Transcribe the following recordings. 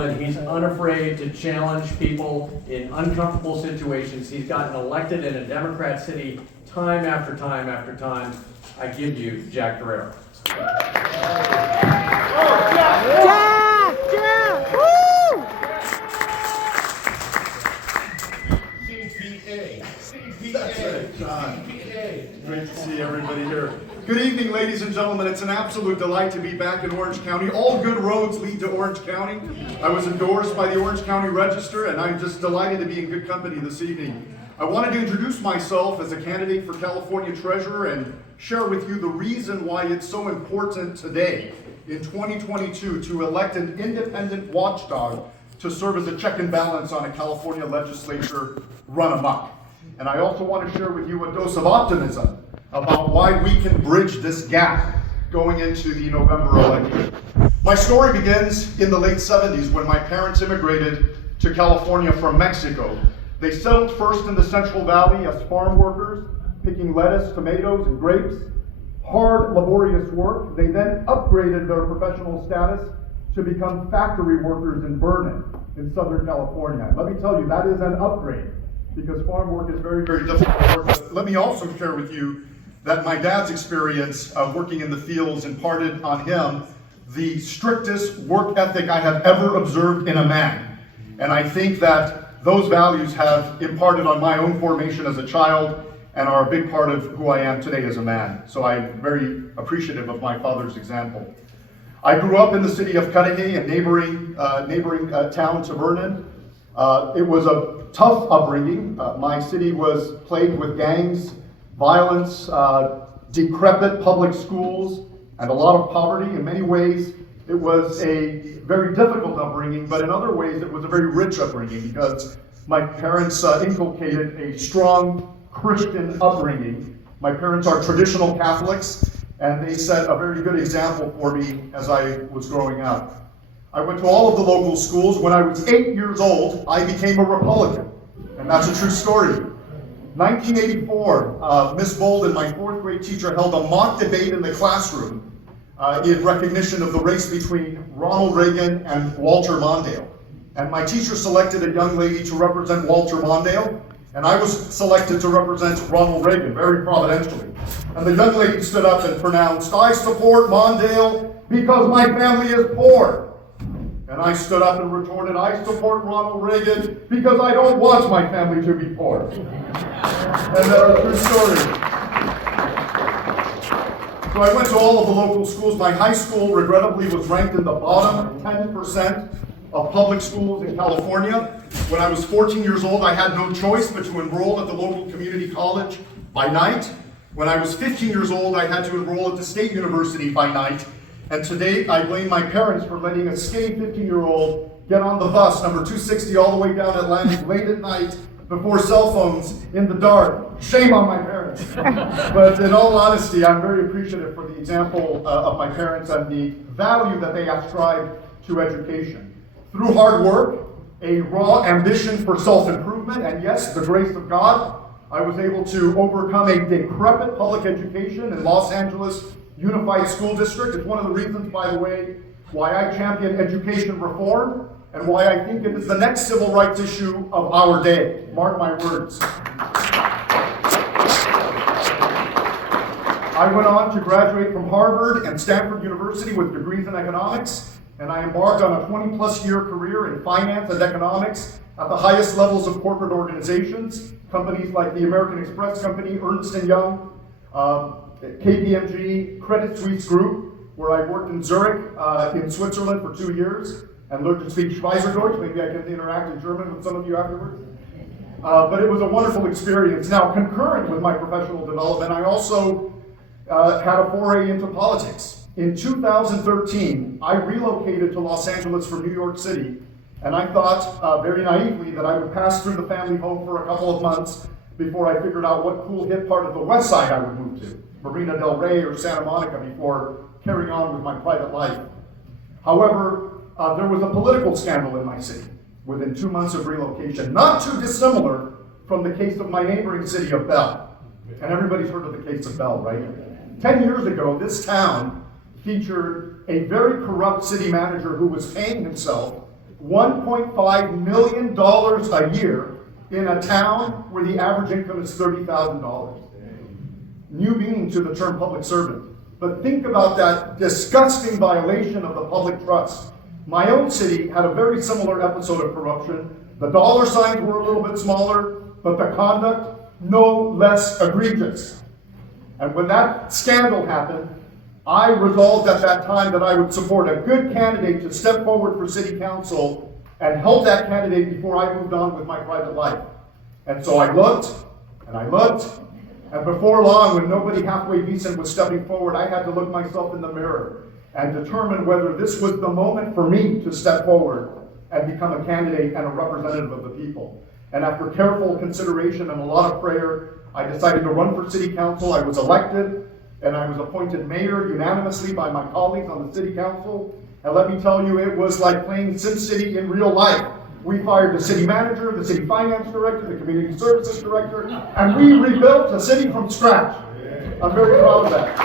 gentleman. He's unafraid to challenge people in uncomfortable situations. He's gotten elected in a Democrat city time after time after time. I give you Jack Guerrero. Great to see everybody here. Good evening, ladies and gentlemen. It's an absolute delight to be back in Orange County. All good roads lead to Orange County. I was endorsed by the Orange County Register, and I'm just delighted to be in good company this evening. I wanted to introduce myself as a candidate for California Treasurer and share with you the reason why it's so important today in 2022 to elect an independent watchdog to serve as a check and balance on a California legislature run amok. And I also want to share with you a dose of optimism about why we can bridge this gap going into the November election. My story begins in the late 70s when my parents immigrated to California from Mexico. They settled first in the Central Valley as farm workers, picking lettuce, tomatoes, and grapes. Hard, laborious work. They then upgraded their professional status to become factory workers in Vernon, in Southern California. Let me tell you, that is an upgrade, because farm work is very, very difficult work. But let me also share with you that my dad's experience of working in the fields imparted on him the strictest work ethic I have ever observed in a man. And I think that those values have imparted on my own formation as a child and are a big part of who I am today as a man. So I'm very appreciative of my father's example. I grew up in the city of Cudahy, a neighboring town to Vernon. It was a tough upbringing. My city was plagued with gangs, violence, decrepit public schools, and a lot of poverty. In many ways, it was a very difficult upbringing, but in other ways, it was a very rich upbringing because my parents inculcated a strong Christian upbringing. My parents are traditional Catholics, and they set a very good example for me as I was growing up. I went to all of the local schools. When I was 8 years old, I became a Republican, and that's a true story. 1984, Miss Bolden, my fourth grade teacher, held a mock debate in the classroom in recognition of the race between Ronald Reagan and Walter Mondale. And my teacher selected a young lady to represent Walter Mondale, and I was selected to represent Ronald Reagan, very providentially. And the young lady stood up and pronounced, "I support Mondale because my family is poor." And I stood up and retorted, "I support Ronald Reagan because I don't want my family to be poor." And that's a true story. So I went to all of the local schools. My high school, regrettably, was ranked in the bottom 10% of public schools in California. When I was 14 years old, I had no choice but to enroll at the local community college by night. When I was 15 years old, I had to enroll at the state university by night. And today, I blame my parents for letting a skinny 15-year-old get on the bus, number 260, all the way down Atlantic late at night before cell phones in the dark. Shame on my parents. But in all honesty, I'm very appreciative for the example of my parents and the value that they ascribe to education. Through hard work, a raw ambition for self-improvement, and yes, the grace of God, I was able to overcome a decrepit public education in Los Angeles Unified School District. It's one of the reasons, by the way, why I champion education reform and why I think it is the next civil rights issue of our day. Mark my words. I went on to graduate from Harvard and Stanford University with degrees in economics, and I embarked on a 20-plus year career in finance and economics at the highest levels of corporate organizations, companies like the American Express Company, Ernst & Young, KPMG, Credit Suisse Group, where I worked in Zurich, in Switzerland for 2 years, and learned to speak Schweizerdeutsch. Maybe I can interact in German with some of you afterwards. But it was a wonderful experience. Now, concurrent with my professional development, I also had a foray into politics. In 2013, I relocated to Los Angeles from New York City, and I thought very naively that I would pass through the family home for a couple of months before I figured out what cool hip part of the West Side I would move to, Marina del Rey or Santa Monica, before carrying on with my private life. However, there was a political scandal in my city within 2 months of relocation, not too dissimilar from the case of my neighboring city of Bell. And everybody's heard of the case of Bell, right? 10 years ago, this town featured a very corrupt city manager who was paying himself $1.5 million a year in a town where the average income is $30,000. New meaning to the term public servant. But think about that disgusting violation of the public trust. My own city had a very similar episode of corruption. The dollar signs were a little bit smaller, but the conduct no less egregious. And when that scandal happened, I resolved at that time that I would support a good candidate to step forward for city council and help that candidate before I moved on with my private life. And so I looked, and I looked, and before long, when nobody halfway decent was stepping forward, I had to look myself in the mirror and determine whether this was the moment for me to step forward and become a candidate and a representative of the people. And after careful consideration and a lot of prayer, I decided to run for city council. I was elected, and I was appointed mayor unanimously by my colleagues on the city council. And let me tell you, it was like playing SimCity in real life. We fired the city manager, the city finance director, the community services director, and we rebuilt the city from scratch. I'm very proud of that.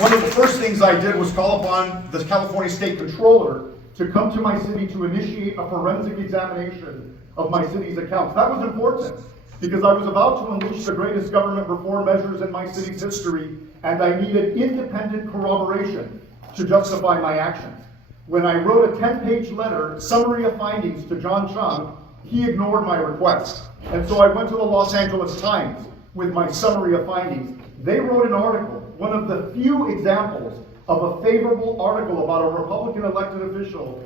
One of the first things I did was call upon the California State Controller to come to my city to initiate a forensic examination of my city's accounts. That was important because I was about to unleash the greatest government reform measures in my city's history, and I needed independent corroboration to justify my actions. When I wrote a 10-page letter, summary of findings to John Chung, he ignored my request. And so I went to the Los Angeles Times with my summary of findings. They wrote an article, one of the few examples of a favorable article about a Republican elected official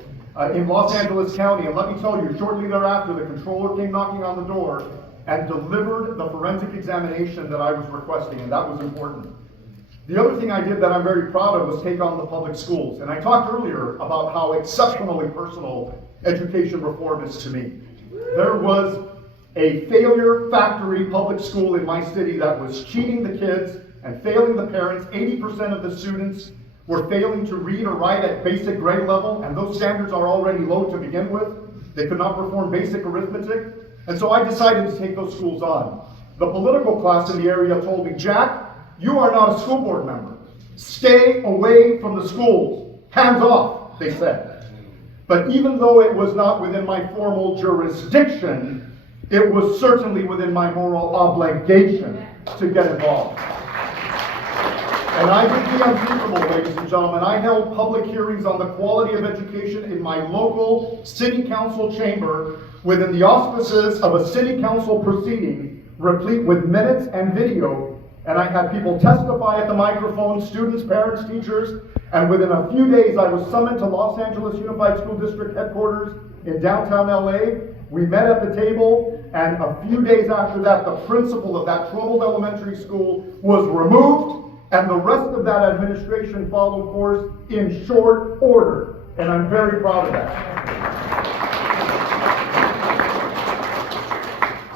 in Los Angeles County. And let me tell you, shortly thereafter, the controller came knocking on the door and delivered the forensic examination that I was requesting, and that was important. The other thing I did that I'm very proud of was take on the public schools. And I talked earlier about how exceptionally personal education reform is to me. There was a failure factory public school in my city that was cheating the kids and failing the parents. 80% of the students were failing to read or write at basic grade level, and those standards are already low to begin with. They could not perform basic arithmetic. And so I decided to take those schools on. The political class in the area told me, Jack, you are not a school board member. Stay away from the schools. Hands off, they said. But even though it was not within my formal jurisdiction, it was certainly within my moral obligation to get involved. And I did the unthinkable, ladies and gentlemen. I held public hearings on the quality of education in my local city council chamber within the auspices of a city council proceeding, replete with minutes and video. And I had people testify at the microphone, students, parents, teachers, and within a few days I was summoned to Los Angeles Unified School District headquarters in downtown LA. We met at the table, and a few days after that, the principal of that troubled elementary school was removed, and the rest of that administration followed course in short order. And I'm very proud of that.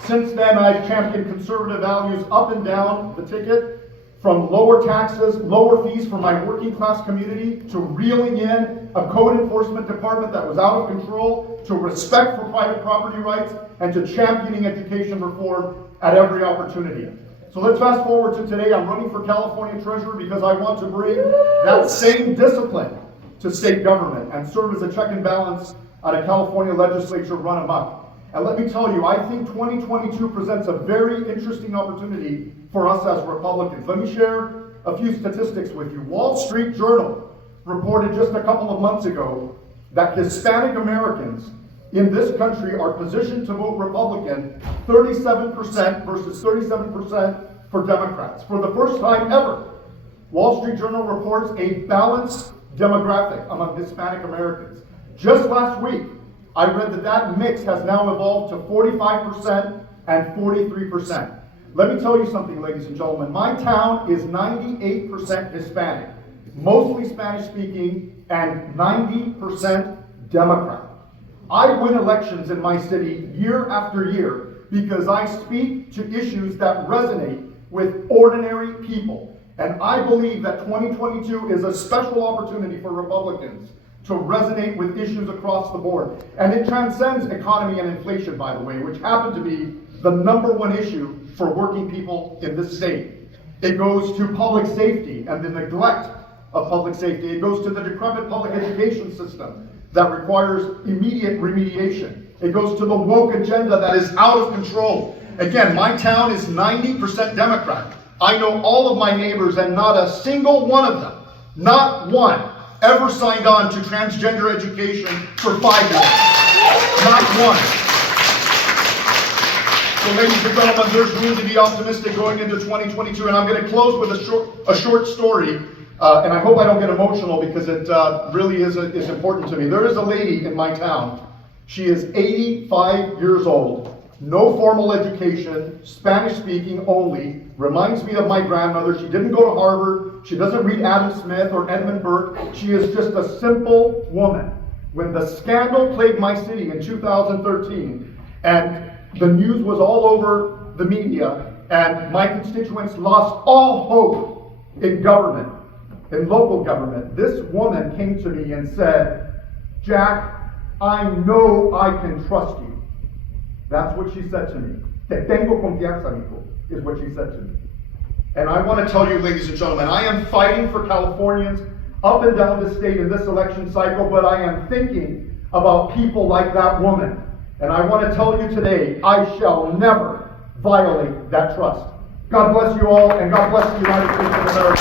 Since then, I've championed conservative values up and down the ticket, from lower taxes, lower fees for my working class community, to reeling in a code enforcement department that was out of control, to respect for private property rights, and to championing education reform at every opportunity. So let's fast forward to today. I'm running for California Treasurer because I want to bring that same discipline to state government and serve as a check and balance at a California legislature run amok. And let me tell you, I think 2022 presents a very interesting opportunity for us as Republicans. Let me share a few statistics with you. Wall Street Journal reported just a couple of months ago that Hispanic Americans in this country are positioned to vote Republican 37% versus 37% for Democrats. For the first time ever, Wall Street Journal reports a balanced demographic among Hispanic Americans. Just last week, I read that that mix has now evolved to 45% and 43%. Let me tell you something, ladies and gentlemen. My town is 98% Hispanic, mostly Spanish-speaking, and 90% Democrat. I win elections in my city year after year because I speak to issues that resonate with ordinary people. And I believe that 2022 is a special opportunity for Republicans to resonate with issues across the board. And it transcends economy and inflation, by the way, which happen to be the #1 issue for working people in this state. It goes to public safety and the neglect of public safety. It goes to the decrepit public education system that requires immediate remediation. It goes to the woke agenda that is out of control. Again, my town is 90% Democrat. I know all of my neighbors, and not a single one of them, not one, ever signed on to transgender education for 5 years. Not one. So ladies and gentlemen, there's room to be optimistic going into 2022, and I'm going to close with a short story, and I hope I don't get emotional because it really is important to me. There is a lady in my town. She is 85 years old, no formal education, Spanish speaking only, reminds me of my grandmother. She didn't go to Harvard, she doesn't read Adam Smith or Edmund Burke, she is just a simple woman. When the scandal plagued my city in 2013, and the news was all over the media, and my constituents lost all hope in government, in local government, this woman came to me and said, "Jack, I know I can trust you." That's what she said to me. Te tengo confianza, amigo, is what she said to me. And I want to tell you, ladies and gentlemen, I am fighting for Californians up and down the state in this election cycle, but I am thinking about people like that woman. And I want to tell you today, I shall never violate that trust. God bless you all, and God bless the United States of America.